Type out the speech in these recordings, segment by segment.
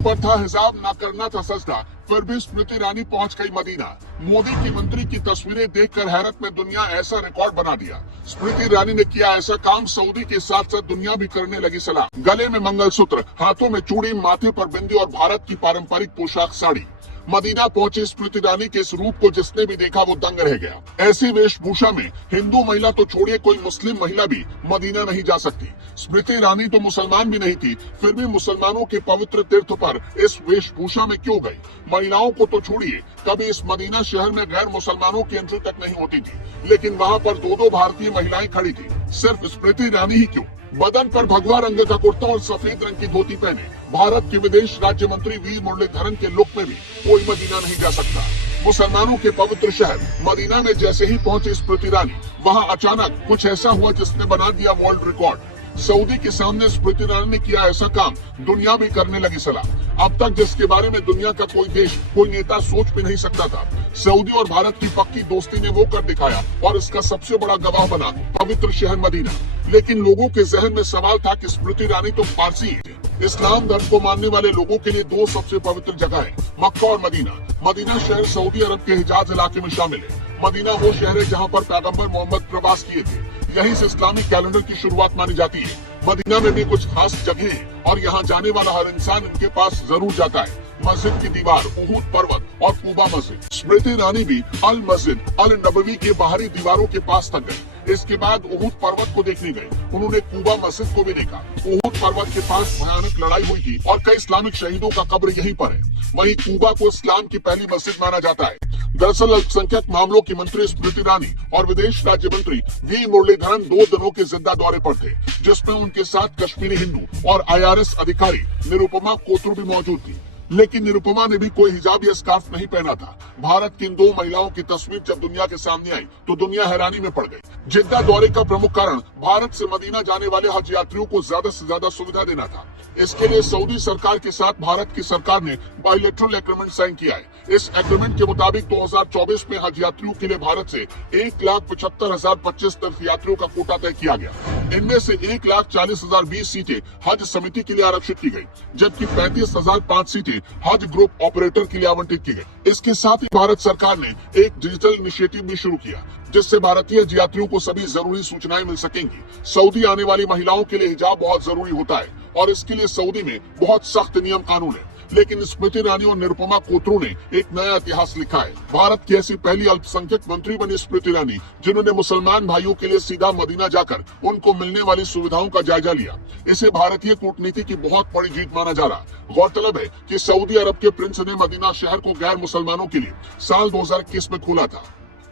पर था हिजाब, ना करना था सजदा, फिर भी स्मृति ईरानी पहुंच गई मदीना। मोदी की मंत्री की तस्वीरें देखकर हैरत में दुनिया ऐसा रिकॉर्ड बना दिया। स्मृति ईरानी ने किया ऐसा काम, सऊदी के साथ साथ दुनिया भी करने लगी सलाम। गले में मंगलसूत्र, हाथों में चूड़ी, माथे पर बिंदी और भारत की पारंपरिक पोशाक साड़ी। मदीना पहुंची स्मृति ईरानी के इस रूप को जिसने भी देखा वो दंग रह गया। ऐसी वेशभूषा में हिंदू महिला तो छोड़िए, कोई मुस्लिम महिला भी मदीना नहीं जा सकती। स्मृति ईरानी तो मुसलमान भी नहीं थी, फिर भी मुसलमानों के पवित्र तीर्थ पर इस वेशभूषा में क्यों गई? महिलाओं को तो छोड़िए, कभी इस मदीना शहर में गैर मुसलमानों की एंट्री तक नहीं होती थी, लेकिन वहाँ पर दो भारतीय महिलाएं खड़ी थी। सिर्फ स्मृति ईरानी ही क्यों? बदन पर भगवा रंग का कुर्ता और सफेद रंग की धोती पहने भारत के विदेश राज्य मंत्री वी मुरलीधरन के लुक में भी कोई मदीना नहीं जा सकता। मुसलमानों के पवित्र शहर मदीना में जैसे ही पहुंची स्मृति ईरानी, वहां अचानक कुछ ऐसा हुआ जिसने बना दिया वर्ल्ड रिकॉर्ड। सऊदी के सामने स्मृति ईरानी ने किया ऐसा काम, दुनिया भी करने लगी सलाम। अब तक जिसके बारे में दुनिया का कोई देश, कोई नेता सोच भी नहीं सकता था, सऊदी और भारत की पक्की दोस्ती ने वो कर दिखाया और इसका सबसे बड़ा गवाह बना पवित्र शहर मदीना। लेकिन लोगों के जहन में सवाल था कि स्मृति ईरानी तो पारसी है। इस्लाम धर्म को मानने वाले लोगों के लिए दो सबसे पवित्र जगह है, मक्का और मदीना। मदीना शहर सऊदी अरब के हिजाज इलाके में शामिल है। मदीना वो शहर है जहाँ पर पैगम्बर मोहम्मद प्रवास किए थे। यहीं से इस्लामी कैलेंडर की शुरुआत मानी जाती है। मदीना में भी कुछ खास जगह है और यहाँ जाने वाला हर इंसान इनके पास जरूर जाता है। मस्जिद की दीवार, उहूद पर्वत और कूबा मस्जिद। स्मृति ईरानी भी अल मस्जिद अल नबवी के बाहरी दीवारों के पास तक गए। इसके बाद उहूद पर्वत को देखने गए। उन्होंने कूबा मस्जिद को भी देखा। उहूद पर्वत के पास भयानक लड़ाई हुई थी और कई इस्लामिक शहीदों का कब्र यहीं पर है। वहीं कूबा को इस्लाम की पहली मस्जिद माना जाता है। दरअसल अल्पसंख्यक मामलों की मंत्री स्मृति ईरानी और विदेश राज्य मंत्री वी मुरलीधरन 2 दिनों के जिद्दा दौरे पर थे, जिसमें उनके साथ कश्मीरी हिंदू और IRS अधिकारी निरुपमा कोथरू भी मौजूद थी। लेकिन निरुपमा ने भी कोई हिजाब या स्कार्फ नहीं पहना था। भारत की इन 2 महिलाओं की तस्वीर जब दुनिया के सामने आई तो दुनिया हैरानी में पड़ गई। जिद्दा दौरे का प्रमुख कारण भारत से मदीना जाने वाले हज यात्रियों को ज्यादा से ज्यादा सुविधा देना था। इसके लिए सऊदी सरकार के साथ भारत की सरकार ने बायलैटरल एग्रीमेंट साइन किया है। इस एग्रीमेंट के मुताबिक 2024 में हज यात्रियों के लिए भारत से 1,75,025 तीर्थ यात्रियों का कोटा तय किया गया। इनमें से 1,40,020 सीटें हज समिति के लिए आरक्षित की गई, जबकि 35,005 सीटें हज ग्रुप ऑपरेटर के लिए आवंटित की गई। इसके साथ ही भारत सरकार ने एक डिजिटल इनिशिएटिव भी शुरू किया, जिससे भारतीय यात्रियों को सभी जरूरी सूचनाएं मिल सकेंगी। सऊदी आने वाली महिलाओं के लिए हिजाब बहुत जरूरी होता है और इसके लिए सऊदी में बहुत सख्त नियम कानून है। लेकिन स्मृति ईरानी और निरुपमा कोथरू ने एक नया इतिहास लिखा है। भारत की ऐसी पहली अल्पसंख्यक मंत्री बनी स्मृति ईरानी, जिन्होंने मुसलमान भाइयों के लिए सीधा मदीना जाकर उनको मिलने वाली सुविधाओं का जायजा लिया। इसे भारतीय कूटनीति की बहुत बड़ी जीत माना जा रहा। गौरतलब है कि सऊदी अरब के प्रिंस ने मदीना शहर को गैर मुसलमानों के लिए साल 2021 में खोला था।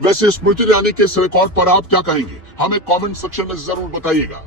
वैसे स्मृति ईरानी के इस रिकॉर्ड पर आप क्या कहेंगे? हमें कमेंट सेक्शन में जरूर बताइएगा।